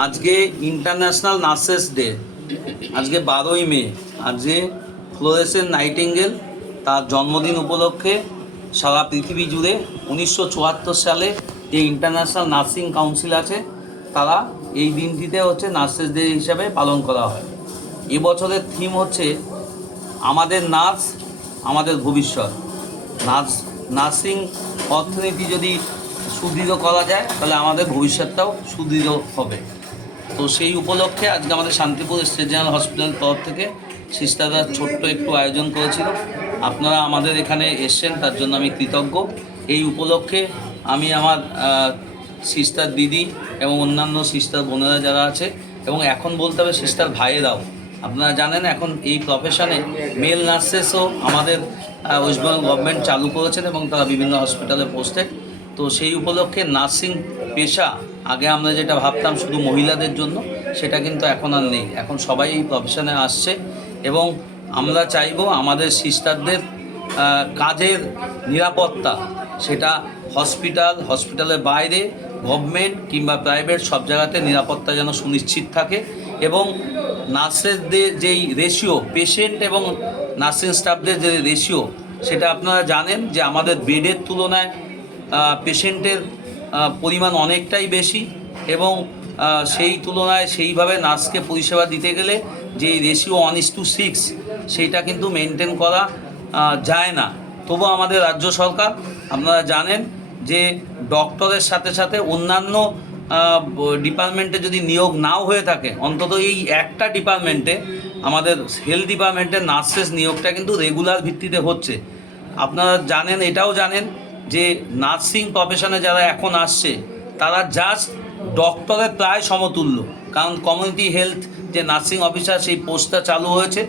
আজকে international nurses day, আজকে 12ই মে। আজকে ফ্লোরেসেন্ট নাইটিঙ্গেল তার জন্মদিন উপলক্ষে সারা পৃথিবী জুড়ে 1974 সালে যে ইন্টারন্যাশনাল নার্সিং কাউন্সিল আছে তারা এই দিনটিতে নার্সেস ডে হিসাবে পালন করা হয়। এবছরের থিম হচ্ছে আমাদের নার্স আমাদের ভবিষ্যৎ। নার্সিং অর্থনীতি যদি সুদৃঢ় করা যায় তাহলে আমাদের ভবিষ্যৎটাও সুদৃঢ় হবে। তো সেই উপলক্ষে আজকে আমাদের শান্তিপুর স্টেট জেনারেল হসপিটালের তরফ থেকে সিস্টাররা ছোট্ট একটু আয়োজন করেছিল। আপনারা আমাদের এখানে এসছেন, তার জন্য আমি কৃতজ্ঞ। এই উপলক্ষে আমি আমার সিস্টার দিদি এবং অন্যান্য সিস্টার বোনেরা যারা আছে, এবং এখন বলতে হবে সিস্টার ভাইয়েরাও, আপনারা জানেন এখন এই প্রফেশনে মেল নার্সেসও আমাদের ওয়েস্টবেঙ্গল গভর্নমেন্ট চালু করেছেন এবং তারা বিভিন্ন হসপিটালে পোস্টেড। তো সেই উপলক্ষে নার্সিং পেশা আগে আমরা যেটা ভাবতাম শুধু মহিলাদের জন্য, সেটা কিন্তু এখন আর নেই। এখন সবাই এই প্রফেশনে আসছে এবং আমরা চাইবো আমাদের সিস্টারদের কাজের নিরাপত্তা, সেটা হসপিটালের বাইরে, গভর্নমেন্ট কিংবা প্রাইভেট সব জায়গাতে নিরাপত্তা যেন সুনিশ্চিত থাকে। এবং নার্সেসদের যেই রেশিও, পেশেন্ট এবং নার্সিং স্টাফদের যে রেশিও, সেটা আপনারা জানেন যে আমাদের বেডের তুলনায় পেশেন্টের পরিমাণ অনেকটাই বেশি, এবং সেই তুলনায় সেইভাবে নার্সকে পরিষেবা দিতে গেলে যে রেশিও 1:6 সেইটা কিন্তু মেনটেন করা যায় না। তবু আমাদের রাজ্য সরকার, আপনারা জানেন যে ডক্টরের সাথে সাথে অন্যান্য ডিপার্টমেন্টে যদি নিয়োগ নাও হয়ে থাকে, অন্তত এই একটা ডিপার্টমেন্টে আমাদের হেলথ ডিপার্টমেন্টের নার্সেস নিয়োগটা কিন্তু রেগুলার ভিত্তিতে হচ্ছে। আপনারা জানেন, এটাও জানেন যে নার্সিং প্রফেশনে যারা এখন আসছে তারা জাস্ট ডক্টরের প্রায় সমতুল্য, কারণ কমিউনিটি হেলথ যে নার্সিং অফিসার সেই পোস্টটা চালু হয়েছে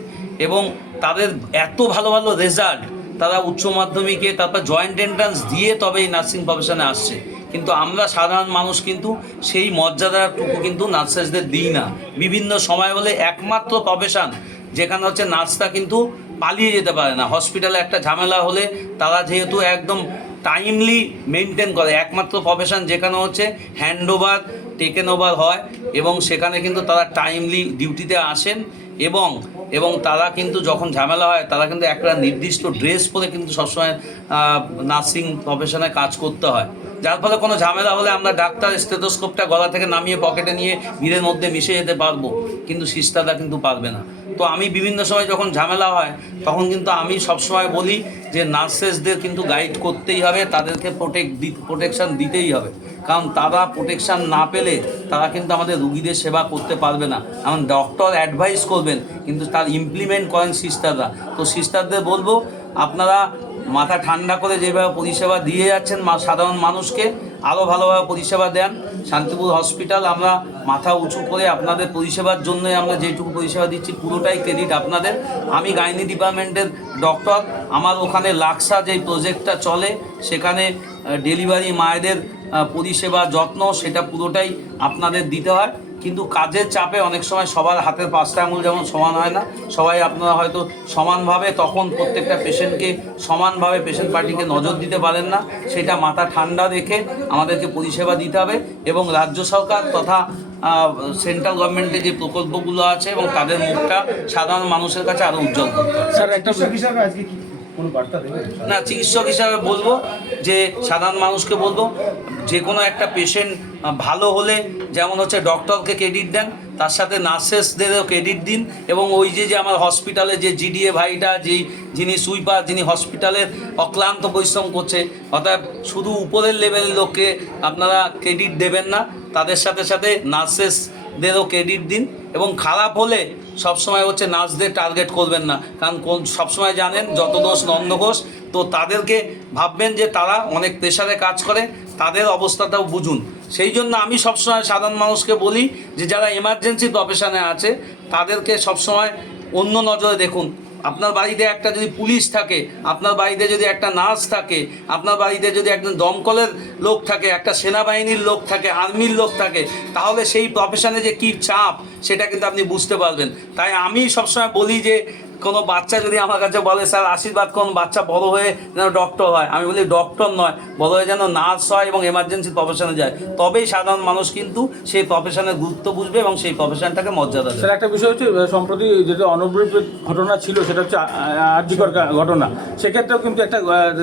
এবং তাদের এত ভালো ভালো রেজাল্ট, তারা উচ্চ মাধ্যমিকে তারপর জয়েন্ট এন্ট্রান্স দিয়ে তবে এই নার্সিং প্রফেশনে আসছে। কিন্তু আমরা সাধারণ মানুষ কিন্তু সেই মর্যাদাটুকু কিন্তু নার্সেসদের দিই না। বিভিন্ন সময় হলে একমাত্র প্রফেশন যেখানে নার্সটা কিন্তু পালিয়ে যেতে পারে না। হসপিটালে একটা ঝামেলা হলে তারা যেহেতু একদম টাইমলি মেনটেন করে, একমাত্র প্রফেশন যেখানে হ্যান্ড ওভার টেকেন ওভার হয় এবং সেখানে কিন্তু তারা টাইমলি ডিউটিতে আসেন এবং তারা কিন্তু যখন ঝামেলা হয় তারা কিন্তু একটা নির্দিষ্ট ড্রেস পরে কিন্তু সবসময় নার্সিং প্রফেশনে কাজ করতে হয়, যার ফলে কোনো ঝামেলা হলে আমরা ডাক্তার স্টেথোস্কোপটা গলা থেকে নামিয়ে পকেটে নিয়ে ভিড়ের মধ্যে মিশে যেতে পারবো, কিন্তু সিস্টাররা কিন্তু পারবে না। তো আমি বিভিন্ন সময় যখন ঝামেলা হয় তখন কিন্তু আমি সবসময় বলি যে নার্সেসদের কিন্তু গাইড করতেই হবে, তাদেরকে প্রোটেকশান দিতেই হবে, কারণ তারা প্রোটেকশান না পেলে তারা কিন্তু আমাদের রুগীদের সেবা করতে পারবে না। এমন ডক্টর অ্যাডভাইস করবেন কিন্তু তার ইমপ্লিমেন্ট করেন সিস্টাররা। তো সিস্টারদের বলবো, আপনারা মাথা ঠান্ডা করে যেভাবে পরিষেবা দিয়ে যাচ্ছেন সাধারণ মানুষকে, আরও ভালোভাবে পরিষেবা দেন। শান্তিপুর হসপিটাল আমরা মাথা উঁচু করে আপনাদের পরিষেবার জন্যই আমরা যেটুকু পরিষেবা দিচ্ছি পুরোটাই ক্রেডিট আপনাদের। আমি গাইনি ডিপার্টমেন্টের ডক্টর, আমার ওখানে লাক্সা যেই প্রজেক্টটা চলে সেখানে ডেলিভারি মায়েদের পরিষেবা যত্ন সেটা পুরোটাই আপনাদের দিতে হয়। কিন্তু কাজের চাপে অনেক সময় সবার হাতের 5টা আঙুল যেমন সমান হয় না, সবাই আপনারা হয়তো সমানভাবে তখন প্রত্যেকটা পেশেন্টকে সমানভাবে পেশেন্ট পার্টিকে নজর দিতে পারেন না। সেটা মাথা ঠান্ডা রেখে আমাদেরকে পরিষেবা দিতে হবে এবং রাজ্য সরকার তথা সেন্ট্রাল গভর্নমেন্টের যে প্রকল্পগুলো আছে এবং তাদের মুখটা সাধারণ মানুষের কাছে আরও উজ্জ্বল করতে হবে। স্যার, একটা হিসাবে আজকে কি কোনো বার্তা দেবেন? না, চিকিৎসক হিসাবে বলবো যে সাধারণ মানুষকে বলবো যে কোনো একটা পেশেন্ট ভালো হলে যেমন ডক্টরকে ক্রেডিট দেন, তার সাথে নার্সেসদেরও ক্রেডিট দিন। এবং ওই যে আমার হসপিটালে যে জিডিএ ভাইটা, যিনি সুইপার, যিনি হসপিটালের অক্লান্ত পরিশ্রম করছে, অর্থাৎ শুধু উপরের লেভেলের লোককে আপনারা ক্রেডিট দেবেন না, তাদের সাথে সাথে নার্সেসদেরও ক্রেডিট দিন। এবং খারাপ হলে সবসময় নার্সদের টার্গেট করবেন না, কারণ সবসময় জানেন যত দোষ নন্দঘোষ। তো তাদেরকে ভাববেন যে তারা অনেক প্রেশারে কাজ করে, তাদের অবস্থাটাও বুঝুন। সেই জন্য আমি সবসময় সাধারণ মানুষকে বলি যে যারা এমার্জেন্সি প্রফেশনে আছে তাদেরকে সবসময় অন্য নজরে দেখুন। আপনার বাড়িতে একটা যদি পুলিশ থাকে, আপনার বাড়িতে যদি একটা নার্স থাকে, আপনার বাড়িতে যদি একজন দমকলের লোক থাকে, একটা সেনাবাহিনীর লোক থাকে, আর্মির লোক থাকে, তাহলে সেই প্রফেশনে যে কী চাপ সেটা কিন্তু আপনি বুঝতে পারবেন। তাই আমি সবসময় বলি যে কোনো বাচ্চা যদি আমার কাছে বলে স্যার আশীর্বাদ কোন বাচ্চা বড় হয়ে যেন ডক্টর হয়, আমি বলি ডক্টর নয়, বড় হয়ে যেন নার্স হয় এবং এমার্জেন্সি প্রফেশনে যায়, তবেই সাধারণ মানুষ কিন্তু সেই প্রফেশনের গুরুত্ব বুঝবে এবং সেই প্রফেশনটাকে মর্যাদা দেবে। স্যার একটা বিষয় হচ্ছে সম্প্রতি যেটা অনবরত ঘটনা ছিল সেটা হচ্ছে আরজিকর ঘটনা, সেক্ষেত্রেও কিন্তু একটা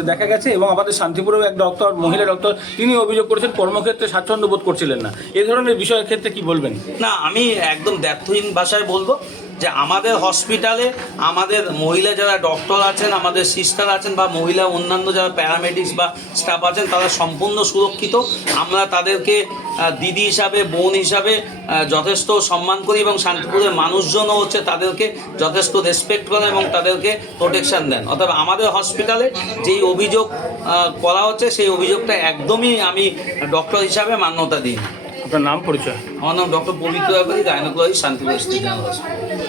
দেখা গেছে এবং আমাদের শান্তিপুরেও এক ডক্টর, মহিলা ডক্টর, তিনি অভিযোগ করেছেন কর্মক্ষেত্রে স্বাচ্ছন্দ্য বোধ করছিলেন না। এই ধরনের বিষয়ের ক্ষেত্রে কি বলবেন? না, আমি একদম দ্ব্যর্থহীন ভাষায় বলবো যে আমাদের হসপিটালে আমাদের মহিলা যারা ডক্টর আছেন, আমাদের সিস্টার আছেন বা মহিলা অন্যান্য যারা প্যারামেডিক্স বা স্টাফ আছেন, তারা সম্পূর্ণ সুরক্ষিত। আমরা তাদেরকে দিদি হিসাবে, বোন হিসাবে যথেষ্ট সম্মান করি এবং শান্তিপুরের মানুষজনও হচ্ছে তাদেরকে যথেষ্ট রেসপেক্ট করেন এবং তাদেরকে প্রোটেকশন দেন। অর্থাৎ আমাদের হসপিটালে যেই অভিযোগ করা হচ্ছে সেই অভিযোগটা একদমই আমি ডক্টর হিসাবে মান্যতা দিই। আপনার নাম, পরিচয়? আমার নাম doctor Pabitra Byapari, gynaecologist, Shantipur state general hospital.